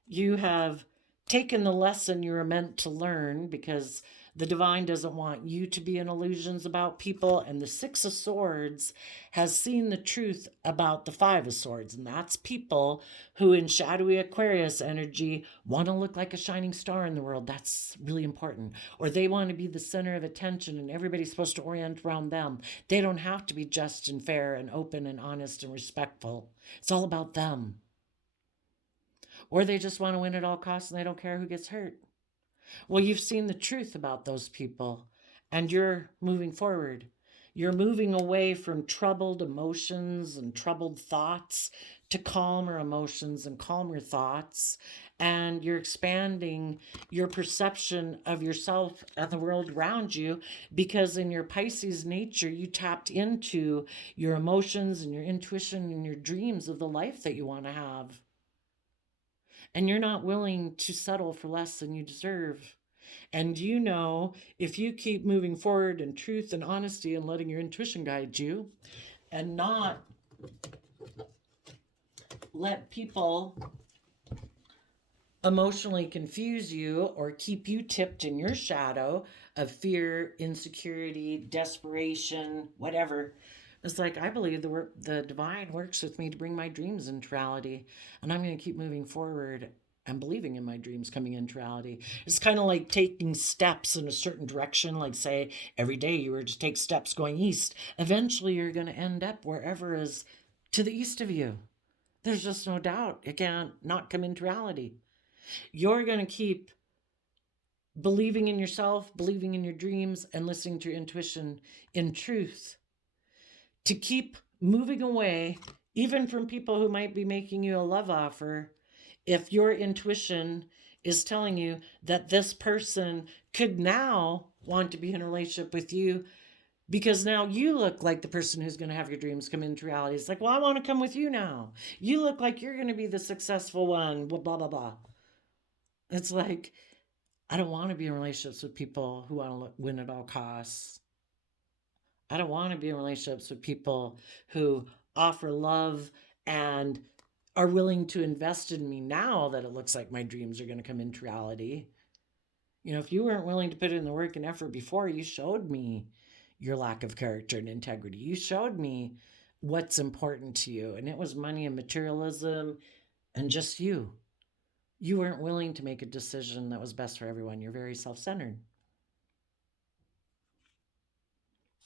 you have taken the lesson you were meant to learn, because the divine doesn't want you to be in illusions about people. And the Six of Swords has seen the truth about the Five of Swords. And that's people who in shadowy Aquarius energy want to look like a shining star in the world. That's really important. Or they want to be the center of attention and everybody's supposed to orient around them. They don't have to be just and fair and open and honest and respectful. It's all about them. Or they just want to win at all costs and they don't care who gets hurt. Well, you've seen the truth about those people and you're moving forward. You're moving away from troubled emotions and troubled thoughts to calmer emotions and calmer thoughts. And you're expanding your perception of yourself and the world around you, because in your Pisces nature, you tapped into your emotions and your intuition and your dreams of the life that you want to have. And you're not willing to settle for less than you deserve. And you know, if you keep moving forward in truth and honesty and letting your intuition guide you, and not let people emotionally confuse you or keep you tipped in your shadow of fear, insecurity, desperation, whatever. It's like, I believe the divine works with me to bring my dreams into reality, and I'm going to keep moving forward and believing in my dreams coming into reality. It's kind of like taking steps in a certain direction. Like, say, every day you were to take steps going east. Eventually, you're going to end up wherever is to the east of you. There's just no doubt. It can't not come into reality. You're going to keep believing in yourself, believing in your dreams, and listening to your intuition in truth, to keep moving away, even from people who might be making you a love offer. If your intuition is telling you that this person could now want to be in a relationship with you because now you look like the person who's going to have your dreams come into reality. It's like, well, I want to come with you now. You look like you're going to be the successful one, blah, blah, blah, blah. It's like, I don't want to be in relationships with people who want to win at all costs. I don't want to be in relationships with people who offer love and are willing to invest in me now that it looks like my dreams are going to come into reality. You know, if you weren't willing to put in the work and effort before, you showed me your lack of character and integrity. You showed me what's important to you, and it was money and materialism and just you. You weren't willing to make a decision that was best for everyone. You're very self-centered.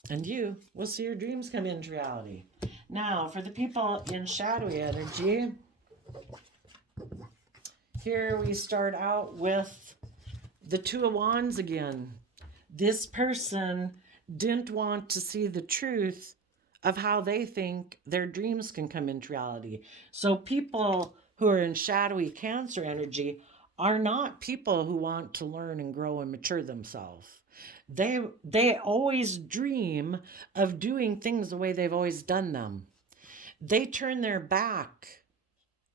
And you will see your dreams come into reality. Now, for the people in shadowy energy, here we start out with the Two of Wands again. This person didn't want to see the truth of how they think their dreams can come into reality. So people who are in shadowy Cancer energy are not people who want to learn and grow and mature themselves. They always dream of doing things the way they've always done them. They turn their back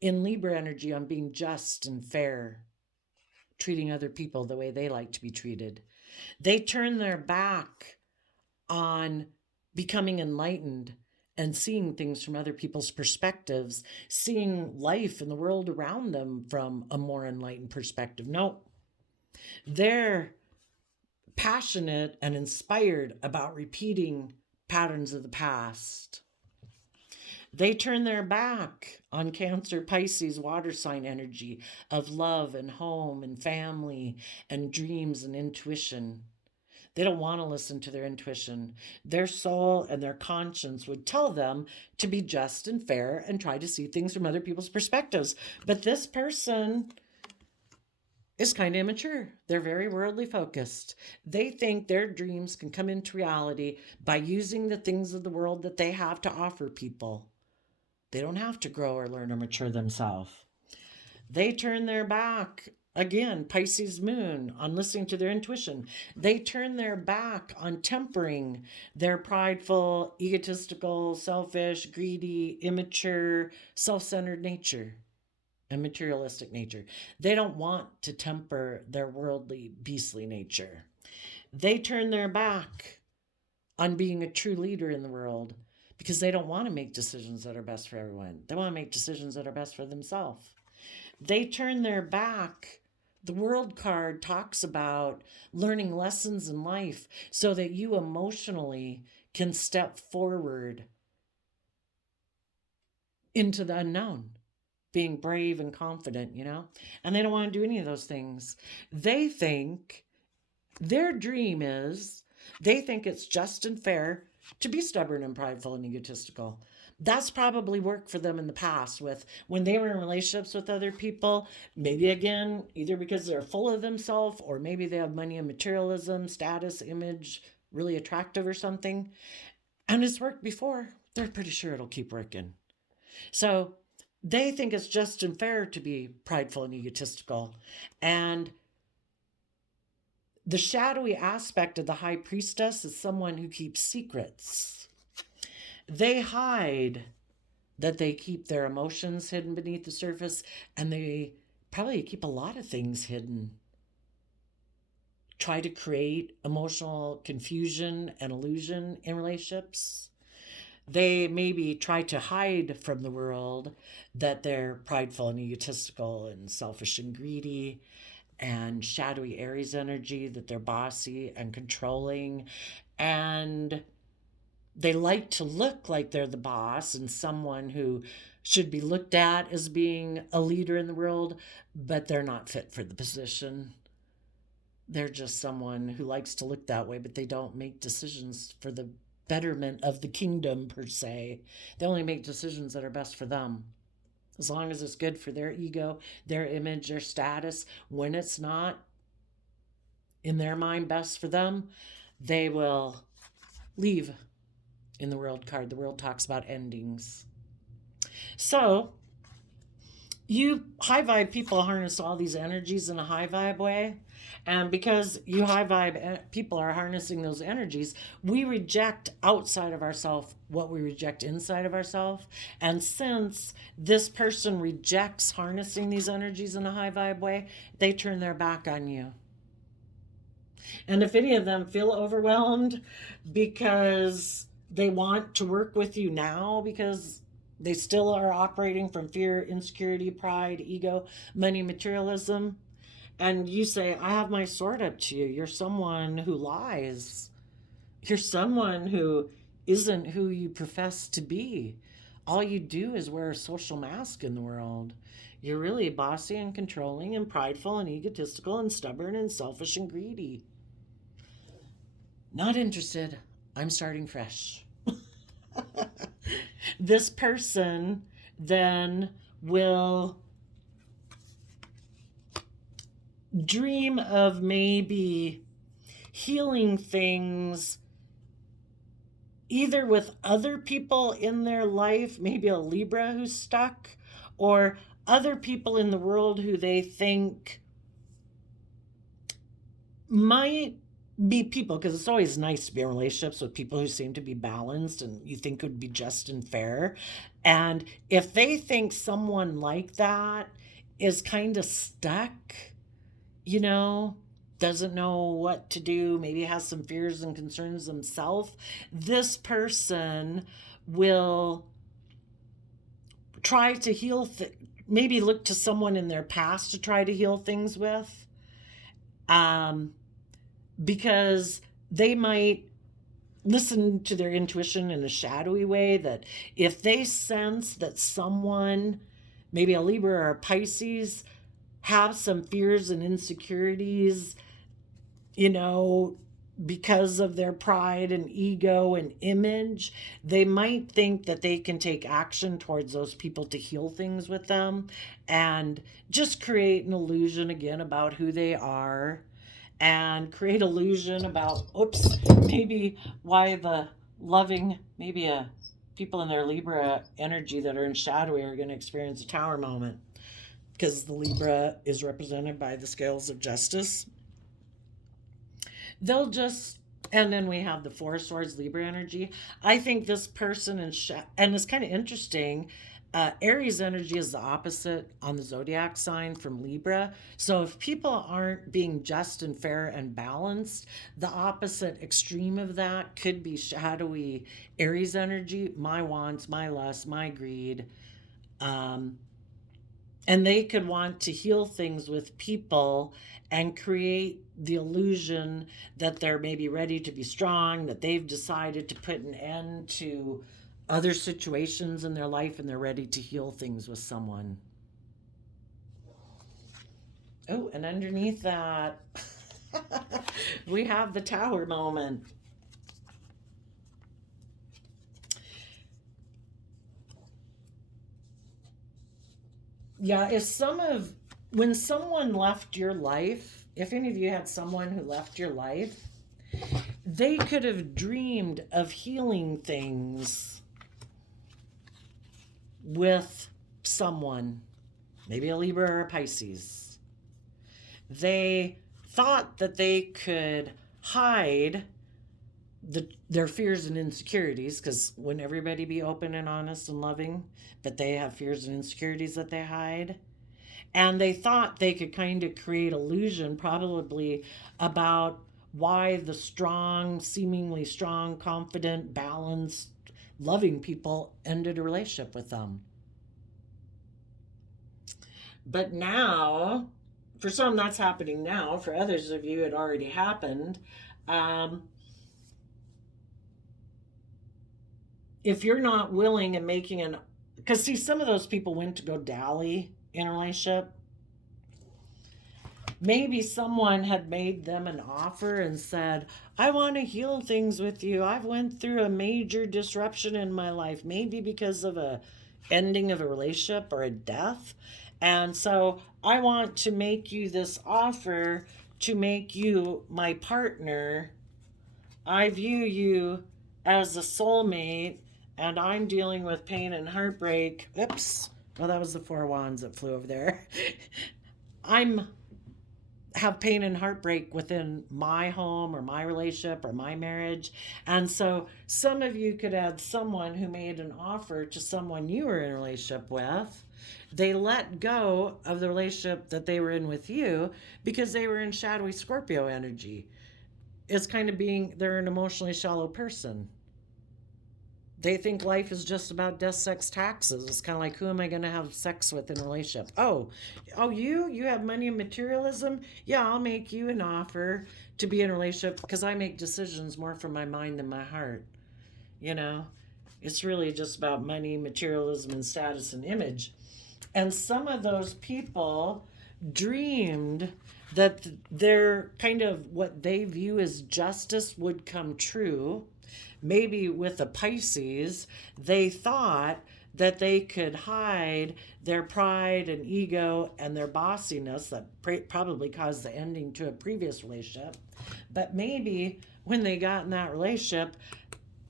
in Libra energy on being just and fair, treating other people the way they like to be treated. They turn their back on becoming enlightened and seeing things from other people's perspectives, seeing life and the world around them from a more enlightened perspective. No, they're passionate and inspired about repeating patterns of the past. They turn their back on Cancer, Pisces, water sign energy of love and home and family and dreams and intuition. They don't want to listen to their intuition. Their soul and their conscience would tell them to be just and fair and try to see things from other people's perspectives. But this person is kind of immature. They're very worldly focused. They think their dreams can come into reality by using the things of the world that they have to offer people. They don't have to grow or learn or mature themselves. They turn their back, again, Pisces moon, on listening to their intuition. They turn their back on tempering their prideful, egotistical, selfish, greedy, immature, self-centered nature and materialistic nature. They don't want to temper their worldly, beastly nature. They turn their back on being a true leader in the world because they don't want to make decisions that are best for everyone. They want to make decisions that are best for themselves. They turn their back. The World card talks about learning lessons in life so that you emotionally can step forward into the unknown, being brave and confident, you know? And they don't want to do any of those things. They think their dream is, they think it's just and fair to be stubborn and prideful and egotistical. That's probably worked for them in the past with when they were in relationships with other people, maybe again, either because they're full of themselves or maybe they have money and materialism, status, image, really attractive or something. and it's worked before, they're pretty sure it'll keep working. So they think it's just and fair to be prideful and egotistical. And the shadowy aspect of the high priestess is someone who keeps secrets. They hide that they keep their emotions hidden beneath the surface, and they probably keep a lot of things hidden. Try to create emotional confusion and illusion in relationships. They maybe try to hide from the world that they're prideful and egotistical and selfish and greedy, and shadowy Aries energy, that they're bossy and controlling, and they like to look like they're the boss and someone who should be looked at as being a leader in the world, but they're not fit for the position. They're just someone who likes to look that way, but they don't make decisions for the betterment of the kingdom per se. They only make decisions that are best for them. As long as it's good for their ego, their image, their status. When it's not, in their mind, best for them, they will leave. In the world card, the world talks about endings. So, you high vibe people harness all these energies in a high vibe way. And because you high vibe people are harnessing those energies, we reject outside of ourselves what we reject inside of ourselves. And since this person rejects harnessing these energies in a high vibe way, they turn their back on you. And if any of them feel overwhelmed because they want to work with you now because they still are operating from fear, insecurity, pride, ego, money, materialism, and you say, I have my sword up to you, you're someone who lies. You're someone who isn't who you profess to be. All you do is wear a social mask in the world. You're really bossy and controlling and prideful and egotistical and stubborn and selfish and greedy. Not interested. I'm starting fresh. This person then will dream of maybe healing things either with other people in their life, maybe a Libra who's stuck, or other people in the world who they think might be people, because it's always nice to be in relationships with people who seem to be balanced and you think would be just and fair. And if they think someone like that is kind of stuck, you know, doesn't know what to do, maybe has some fears and concerns themselves, this person will try to heal, maybe look to someone in their past to try to heal things with. Because they might listen to their intuition in a shadowy way, that if they sense that someone, maybe a Libra or a Pisces, have some fears and insecurities, you know, because of their pride and ego and image, they might think that they can take action towards those people to heal things with them and just create an illusion again about who they are, and create illusion about, maybe why the loving, maybe people in their Libra energy that are in shadowy are going to experience a tower moment, because the Libra is represented by the scales of justice. They'll just, and then we have the Four Swords Libra energy. I think this person and it's kind of interesting. Aries energy is the opposite on the zodiac sign from Libra. So if people aren't being just and fair and balanced, the opposite extreme of that could be shadowy Aries energy, my wants, my lust, my greed. And they could want to heal things with people and create the illusion that they're maybe ready to be strong, that they've decided to put an end to other situations in their life and they're ready to heal things with someone. Oh, and underneath that, we have the tower moment. Yeah, when someone left your life, if any of you had someone who left your life, they could have dreamed of healing things with someone, maybe a Libra or a Pisces. They thought that they could hide their fears and insecurities, because wouldn't everybody be open and honest and loving? But they have fears and insecurities that they hide. And they thought they could kind of create illusion, probably, about why the strong, seemingly strong, confident, balanced, loving people ended a relationship with them. But now, for some, that's happening now. For others of you, it already happened. If you're not willing and making an, because see, some of those people went to go dally in a relationship. Maybe someone had made them an offer and said, I want to heal things with you. I've went through a major disruption in my life, maybe because of a ending of a relationship or a death. And so I want to make you this offer to make you my partner. I view you as a soulmate, and I'm dealing with pain and heartbreak. Oops. Well, that was the 4 wands that flew over there. I'm have pain and heartbreak within my home or my relationship or my marriage. And so some of you could have someone who made an offer to someone you were in a relationship with. They let go of the relationship that they were in with you because they were in shadowy Scorpio energy. It's kind of being, they're an emotionally shallow person. They think life is just about death, sex, taxes. It's kind of like, who am I going to have sex with in a relationship? Oh, you have money and materialism? Yeah, I'll make you an offer to be in a relationship because I make decisions more from my mind than my heart. You know, it's really just about money, materialism, and status and image. And some of those people dreamed that their kind of what they view as justice would come true. Maybe with the Pisces, they thought that they could hide their pride and ego and their bossiness that probably caused the ending to a previous relationship. But maybe when they got in that relationship,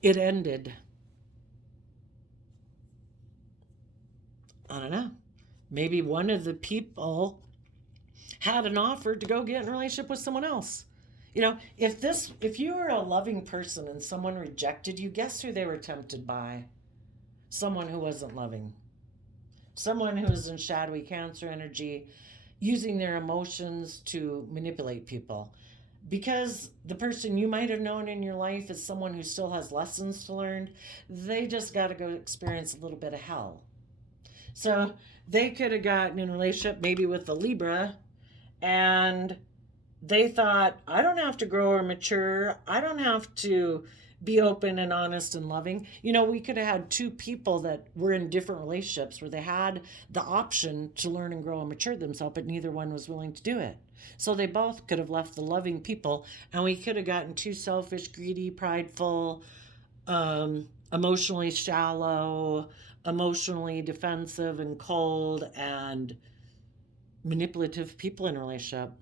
it ended. I don't know. Maybe one of the people had an offer to go get in a relationship with someone else. You know, if you were a loving person and someone rejected you, guess who they were tempted by? Someone who wasn't loving. Someone who was in shadowy Cancer energy, using their emotions to manipulate people. Because the person you might have known in your life is someone who still has lessons to learn, they just got to go experience a little bit of hell. So they could have gotten in a relationship maybe with a Libra, and they thought, I don't have to grow or mature. I don't have to be open and honest and loving. You know, we could have had 2 people that were in different relationships where they had the option to learn and grow and mature themselves, but neither one was willing to do it. So they both could have left the loving people, and we could have gotten 2 selfish, greedy, prideful, emotionally shallow, emotionally defensive and cold and manipulative people in a relationship.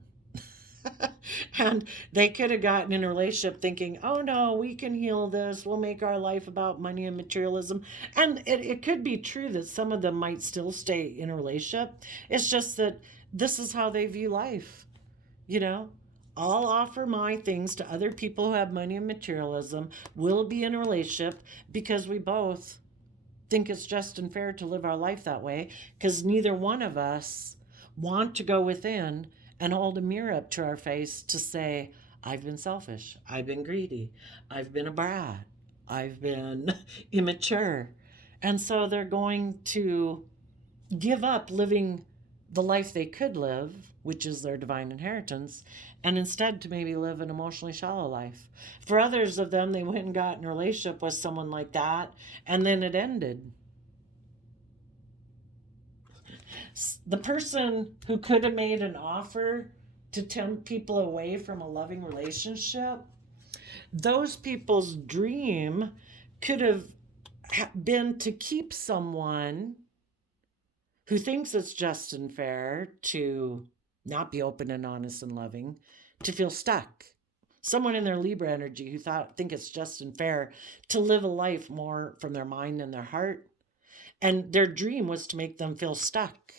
And they could have gotten in a relationship thinking, oh no, we can heal this. We'll make our life about money and materialism. And it could be true that some of them might still stay in a relationship. It's just that this is how they view life. You know, I'll offer my things to other people who have money and materialism. We'll be in a relationship because we both think it's just and fair to live our life that way, because neither one of us want to go within and hold a mirror up to our face to say, I've been selfish, I've been greedy, I've been a brat, I've been immature. And so they're going to give up living the life they could live, which is their divine inheritance, and instead to maybe live an emotionally shallow life. For others of them, they went and got in a relationship with someone like that, and then it ended. The person who could have made an offer to tempt people away from a loving relationship, those people's dream could have been to keep someone who thinks it's just and fair to not be open and honest and loving, to feel stuck. Someone in their Libra energy who think it's just and fair to live a life more from their mind and their heart. And their dream was to make them feel stuck.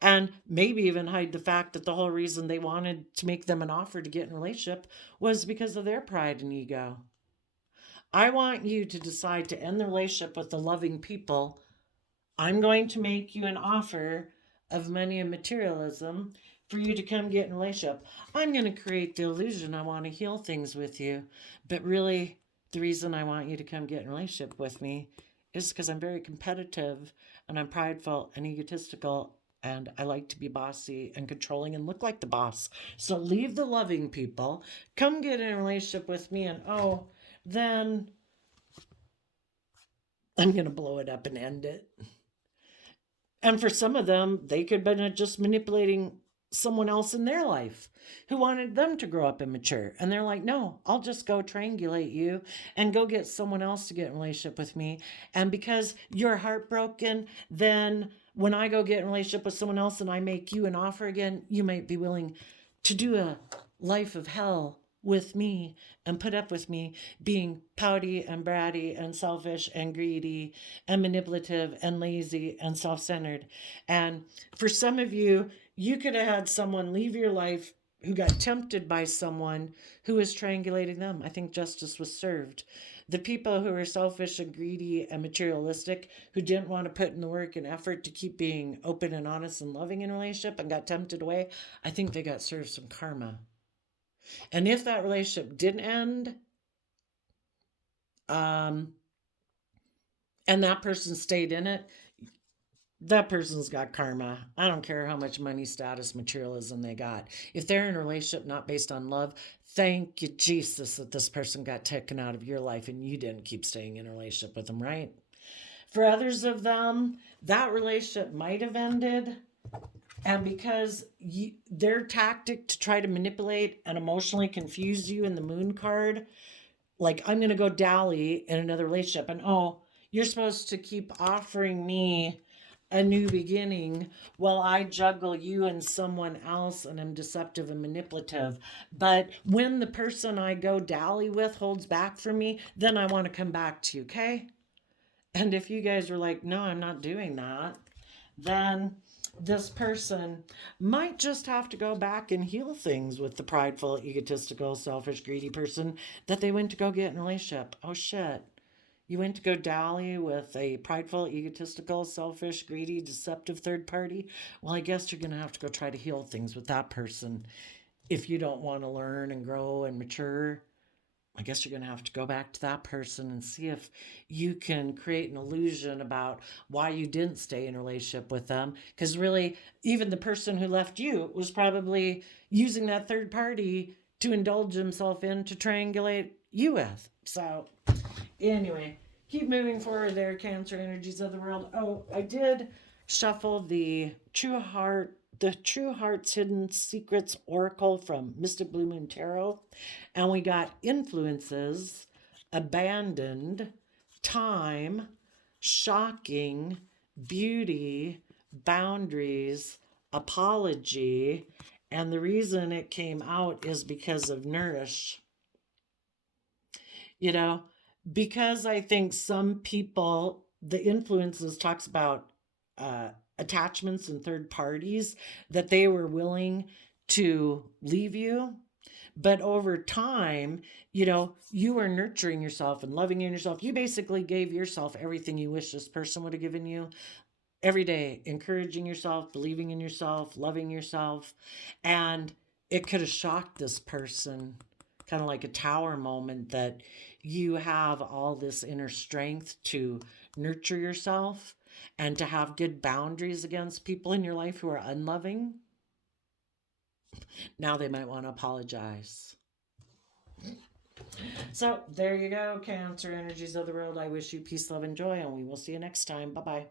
And maybe even hide the fact that the whole reason they wanted to make them an offer to get in a relationship was because of their pride and ego. I want you to decide to end the relationship with the loving people. I'm going to make you an offer of money and materialism for you to come get in a relationship. I'm going to create the illusion I want to heal things with you. But really, the reason I want you to come get in a relationship with me is because I'm very competitive and I'm prideful and egotistical and I like to be bossy and controlling and look like the boss. So leave the loving people, come get in a relationship with me, and then I'm going to blow it up and end it. And for some of them, they could have been just manipulating someone else in their life who wanted them to grow up and mature. And they're like, no, I'll just go triangulate you and go get someone else to get in a relationship with me. And because you're heartbroken, then when I go get in a relationship with someone else and I make you an offer again, you might be willing to do a life of hell with me and put up with me being pouty and bratty and selfish and greedy and manipulative and lazy and self-centered. And for some of you, you could have had someone leave your life who got tempted by someone who was triangulating them. I think justice was served. The people who are selfish and greedy and materialistic, who didn't want to put in the work and effort to keep being open and honest and loving in a relationship and got tempted away, I think they got served some karma. And if that relationship didn't end, and that person stayed in it, that person's got karma. I don't care how much money, status, materialism they got. If they're in a relationship not based on love, thank you, Jesus, that this person got taken out of your life and you didn't keep staying in a relationship with them, right? For others of them, that relationship might have ended. And because their tactic to try to manipulate and emotionally confuse you in the moon card, like, I'm going to go dally in another relationship. And you're supposed to keep offering me a new beginning while I juggle you and someone else and I'm deceptive and manipulative. But when the person I go dally with holds back from me, then I want to come back to you, okay? And if you guys are like, no, I'm not doing that, then this person might just have to go back and heal things with the prideful, egotistical, selfish, greedy person that they went to go get in a relationship. Oh shit. You went to go dally with a prideful, egotistical, selfish, greedy, deceptive third party? Well, I guess you're going to have to go try to heal things with that person. If you don't want to learn and grow and mature, I guess you're going to have to go back to that person and see if you can create an illusion about why you didn't stay in a relationship with them. Because really, even the person who left you was probably using that third party to indulge himself in to triangulate you with. So, anyway, keep moving forward there, Cancer energies of the world. Oh, I did shuffle the True Heart's Hidden Secrets Oracle from Mystic Blue Moon Tarot. And we got influences, abandoned, time, shocking, beauty, boundaries, apology. And the reason it came out is because of nourish. Because I think some people, the influences talks about attachments and third parties, that they were willing to leave you. But over time, you were nurturing yourself and loving yourself. You basically gave yourself everything you wish this person would have given you every day, encouraging yourself, believing in yourself, loving yourself. And it could have shocked this person, kind of like a tower moment, that you have all this inner strength to nurture yourself and to have good boundaries against people in your life who are unloving. Now they might want to apologize. So there you go, Cancer energies of the world. I wish you peace, love, and joy, and we will see you next time. Bye-bye.